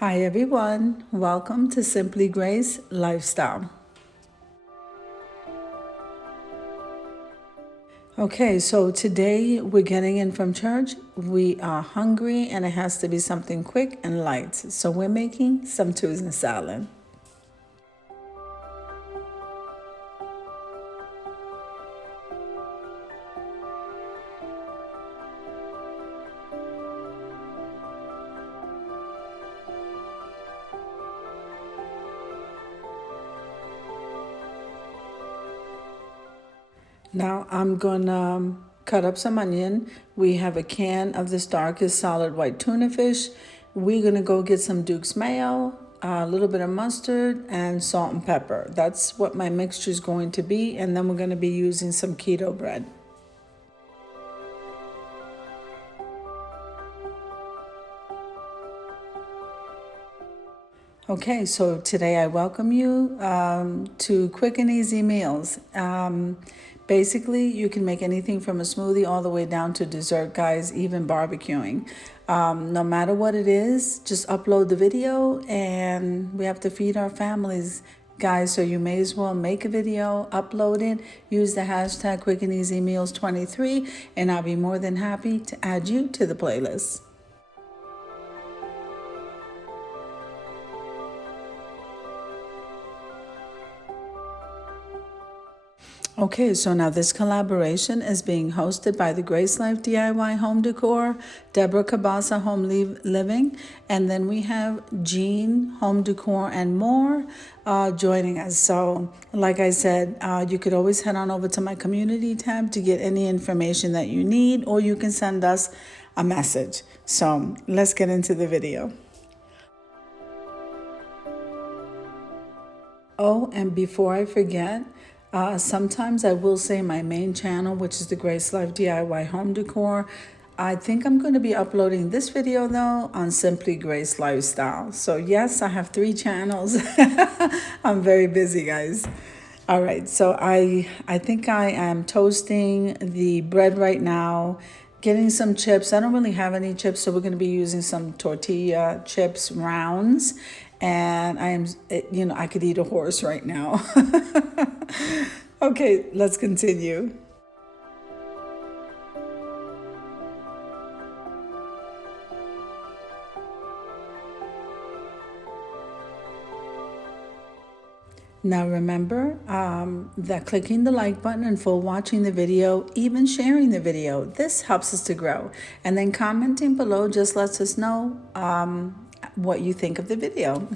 Hi everyone, welcome to Simply Grace Lifestyle. Okay, so today we're getting in from church. We are hungry and it has to be something quick and light. So we're making some Tuna salad. Now I'm gonna cut up some onion. We have a can of this darkest solid white tuna fish. We're gonna go get some Duke's mayo, a little bit of mustard, and salt and pepper. That's what my mixture is going to be, and then we're gonna be using some keto bread. Okay, so today I welcome you to quick and easy meals. Basically, you can make anything from a smoothie all the way down to dessert, guys, even barbecuing. No matter what it is, just upload the video and we have to feed our families, guys. So you may as well make a video, upload it, use the hashtag quick and easy meals 23, and I'll be more than happy to add you to the playlist. Okay, so now this collaboration is being hosted by the Grace Life DIY Home Decor, Deborah Cabasa Home Living, and then we have Jean Home Decor and more joining us. So, like I said, you could always head on over to my community tab to get any information that you need, or you can send us a message. So, let's get into the video. Oh, and before I forget, sometimes I will say my main channel, which is the Grace Life DIY Home Decor. I think I'm going to be uploading this video though on Simply Grace Lifestyle. So yes, I have 3 channels. I'm very busy, guys. All right, so I think I am toasting the bread right now, getting some chips. I don't really have any chips, so we're going to be using some tortilla chips rounds. And I could eat a horse right now. Okay, let's continue. Now remember that clicking the like button and for watching the video, even sharing the video, this helps us to grow. And then commenting below just lets us know what you think of the video.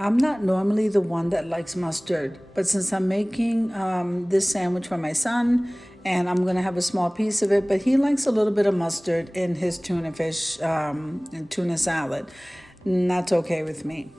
I'm not normally the one that likes mustard, but since I'm making this sandwich for my son, and I'm gonna have a small piece of it, but he likes a little bit of mustard in his tuna fish and tuna salad. And that's okay with me.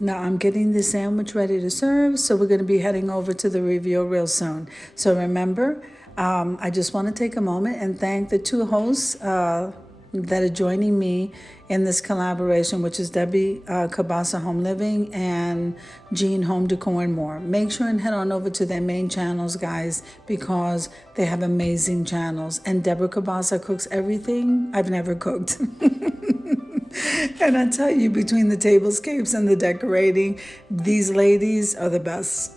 Now I'm getting the sandwich ready to serve, so we're going to be heading over to the reveal real soon. So remember, I just want to take a moment and thank the two hosts that are joining me in this collaboration, which is Debbie Cabasa Home Living and Jean Home Decor and more. Make sure and head on over to their main channels, guys, because they have amazing channels. And Deborah Cabasa cooks everything I've never cooked. And I tell you, between the tablescapes and the decorating, these ladies are the best.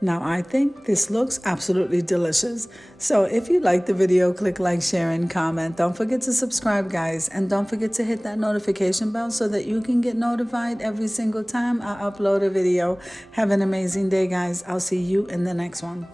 Now, I think this looks absolutely delicious. So if you like the video, click like, share, and comment. Don't forget to subscribe, guys. And don't forget to hit that notification bell so that you can get notified every single time I upload a video. Have an amazing day, guys. I'll see you in the next one.